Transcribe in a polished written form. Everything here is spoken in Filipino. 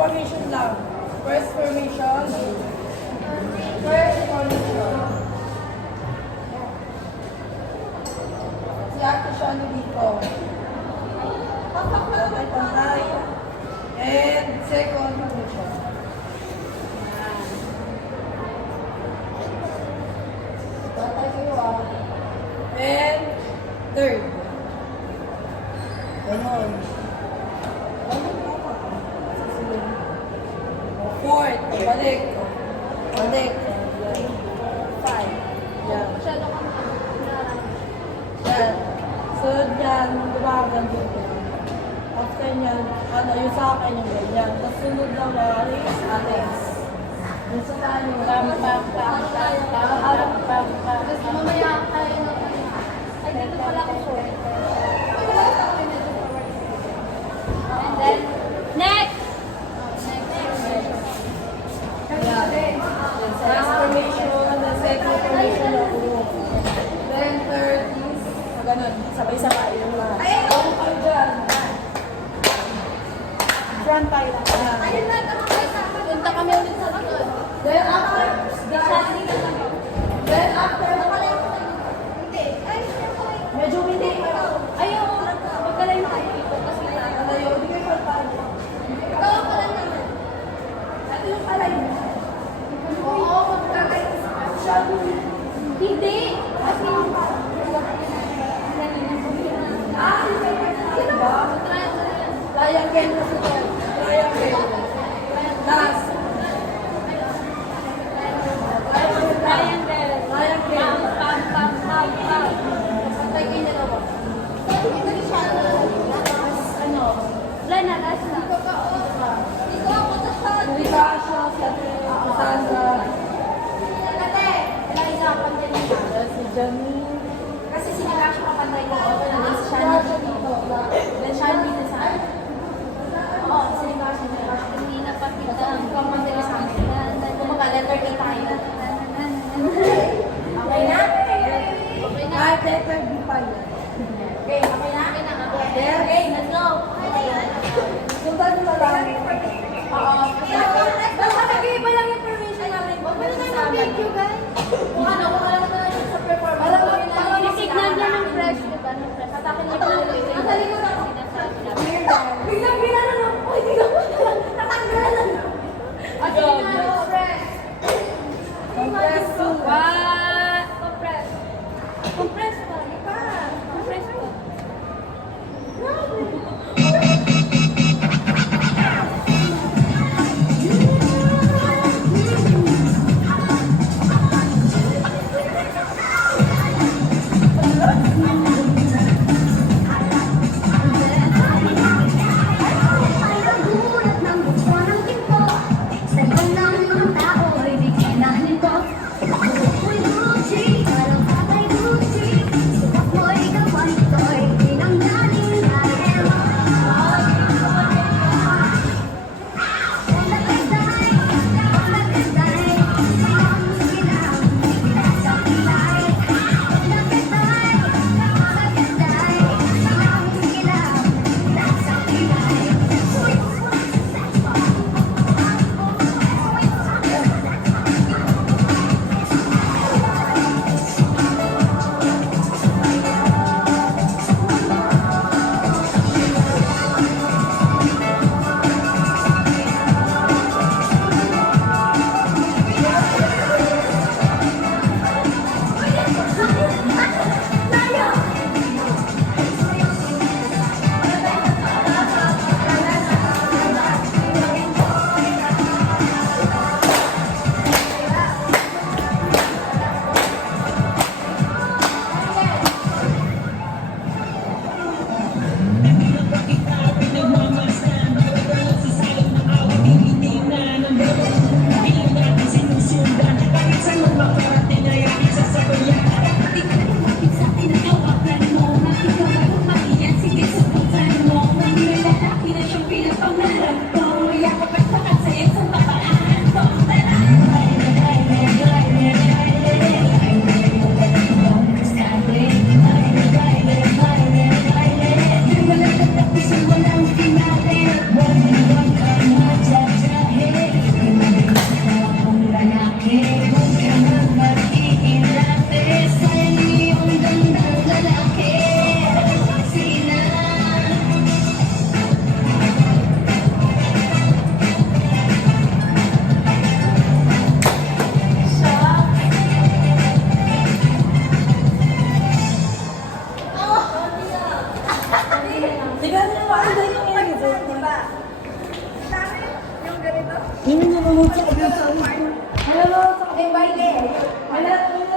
formation lang. First formation. First formation. Si Ate Shani dito. Pantay. And second formation. Pantay kayo And third. Ganon. Fourth. Balik. Balik. Five. Yan. Yan. Sunod yan. Dumagan dito. After yan, yung sa akin yung ganyan. Tapos sunod na Alex. Yung sa tayo. Mamaya tayo na. Ay, dito pala ako sure. And then, next! First formation, then second formation ako. Then third is, ganun, sabay-sabay yung lahat. Ako kayo dyan. Front tayo lang. Ayun na, punta kami ulit sa likod. Then after, Hindi. Ay, medyo hindi. ayaw. Magkalay na kayo dito. Kasi Alayo, hindi kayo palpaano. ikaw ang pala naman. Ito yung palay mo. Oo, magkalay. Hindi. Kasi Sino ba? Triangle na sila. Triangle. Last. triangle. Triangle. Pam. Pantay kayo dalawa. Hindi siya. Ano? Wala na, last na. Dito ako sa saan. Si Tasha, si Sandra, Ate, nahihirapan din niya. si Janine. Kasi sinila siya kapantay ko. Then si Shani dito. Then Shani dito sa akin. Oo, sinila siya. Hindi napakita ang kapantay ko sa akin. Kumbaga, letter A tayo. Okay na? Okay na? Kahit letter B pa yun. Okay, okay na? Okay, let's go. Sundan mo lang. Oo. Basta nag-iiba lang yung permission namin. Huwag mo na ng video, guys. Kung ano, kung alam mo na lang sa performance. Alam mo, signal niya ng fresh, diba? Ng fresh. At akin yung ang talikod ako. Biglang binala lang po. Hindi ko natanggalan lang. At yun na, fresh. Compress soon. Compress. Compress pa. Compress pa. nanonood sa kabila sa ano. May nanonood sa kabila. May baile. May nanonood